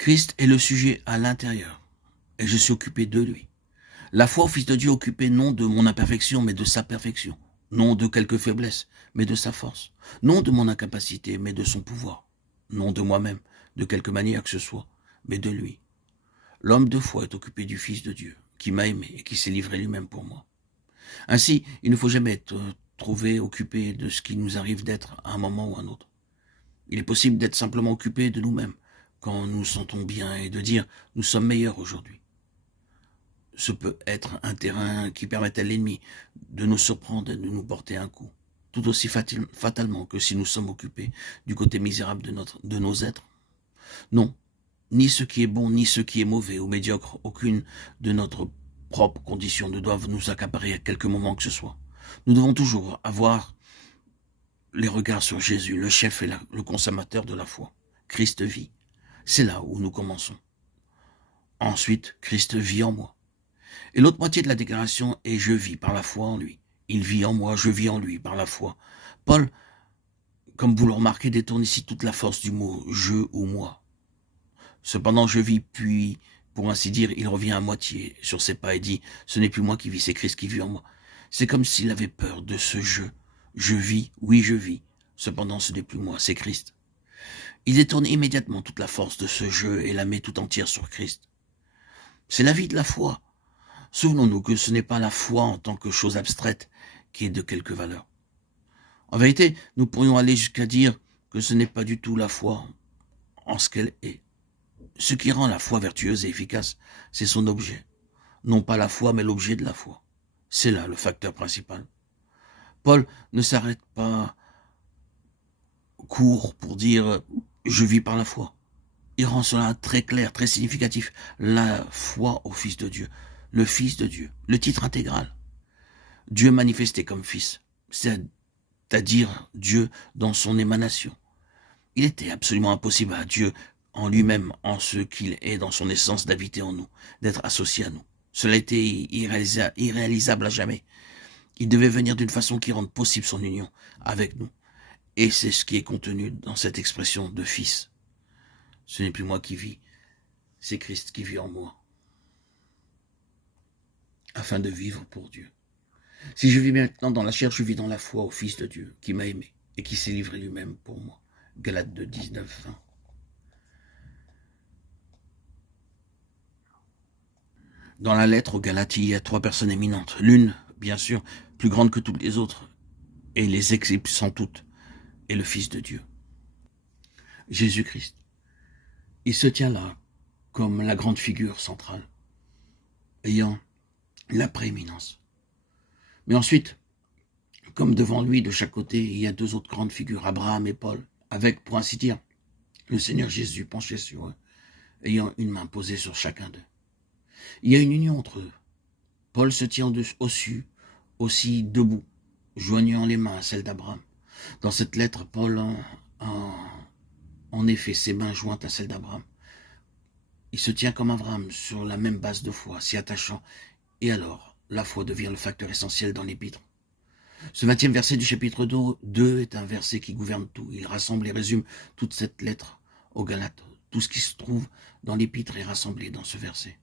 Christ est le sujet à l'intérieur, et je suis occupé de lui. La foi au Fils de Dieu occupée non de mon imperfection, mais de sa perfection. Non de quelques faiblesses, mais de sa force. Non de mon incapacité, mais de son pouvoir. Non de moi-même, de quelque manière que ce soit, mais de lui. L'homme de foi est occupé du Fils de Dieu, qui m'a aimé et qui s'est livré lui-même pour moi. Ainsi, il ne faut jamais être trouvé occupé de ce qui nous arrive d'être à un moment ou à un autre. Il est possible d'être simplement occupé de nous-mêmes, quand nous nous sentons bien, et de dire « nous sommes meilleurs aujourd'hui ». Ce peut être un terrain qui permet à l'ennemi de nous surprendre et de nous porter un coup, tout aussi fatalement que si nous sommes occupés du côté misérable de nos êtres. Non, ni ce qui est bon, ni ce qui est mauvais ou médiocre, aucune de notre propre condition ne doivent nous accaparer à quelque moment que ce soit. Nous devons toujours avoir les regards sur Jésus, le chef et le consommateur de la foi. Christ vit. C'est là où nous commençons. Ensuite, Christ vit en moi. Et l'autre moitié de la déclaration est « je vis par la foi en lui ». Il vit en moi, je vis en lui par la foi. Paul, comme vous le remarquez, détourne ici toute la force du mot « je » ou « moi ». Cependant, je vis, puis, pour ainsi dire, il revient à moitié sur ses pas et dit « ce n'est plus moi qui vis, c'est Christ qui vit en moi ». C'est comme s'il avait peur de ce « je ». Je vis, oui je vis. Cependant, ce n'est plus moi, c'est Christ. Il détourne immédiatement toute la force de ce « je » et la met tout entière sur Christ. C'est la vie de la foi. Souvenons-nous que ce n'est pas la foi en tant que chose abstraite qui est de quelque valeur. En vérité, nous pourrions aller jusqu'à dire que ce n'est pas du tout la foi en ce qu'elle est. Ce qui rend la foi vertueuse et efficace, c'est son objet. Non pas la foi, mais l'objet de la foi. C'est là le facteur principal. Paul ne s'arrête pas court pour dire « je vis par la foi ». Il rend cela très clair, très significatif. La foi au Fils de Dieu. Le Fils de Dieu, le titre intégral. Dieu manifesté comme Fils, c'est-à-dire Dieu dans son émanation. Il était absolument impossible à Dieu en lui-même, en ce qu'il est dans son essence, d'habiter en nous, d'être associé à nous. Cela était irréalisable à jamais. Il devait venir d'une façon qui rende possible son union avec nous. Et c'est ce qui est contenu dans cette expression de Fils. Ce n'est plus moi qui vis, c'est Christ qui vit en moi, afin de vivre pour Dieu. Si je vis maintenant dans la chair, je vis dans la foi au Fils de Dieu, qui m'a aimé et qui s'est livré lui-même pour moi. Galates 2, 19, 20. Dans la lettre aux Galates, il y a 3 personnes éminentes. L'une, bien sûr, plus grande que toutes les autres, et les éclipsant toutes, est le Fils de Dieu, Jésus-Christ. Il se tient là, comme la grande figure centrale, ayant la prééminence. Mais ensuite, comme devant lui, de chaque côté, il y a 2 autres grandes figures, Abraham et Paul, avec, pour ainsi dire, le Seigneur Jésus penché sur eux, ayant une main posée sur chacun d'eux. Il y a une union entre eux. Paul se tient au-dessus, aussi debout, joignant les mains à celles d'Abraham. Dans cette lettre, Paul a en effet ses mains jointes à celles d'Abraham. Il se tient comme Abraham sur la même base de foi, s'y attachant, et alors la foi devient le facteur essentiel dans l'épître. Ce 20e verset du chapitre 2 est un verset qui gouverne tout. Il rassemble et résume toute cette lettre aux Galates. Tout ce qui se trouve dans l'épître est rassemblé dans ce verset.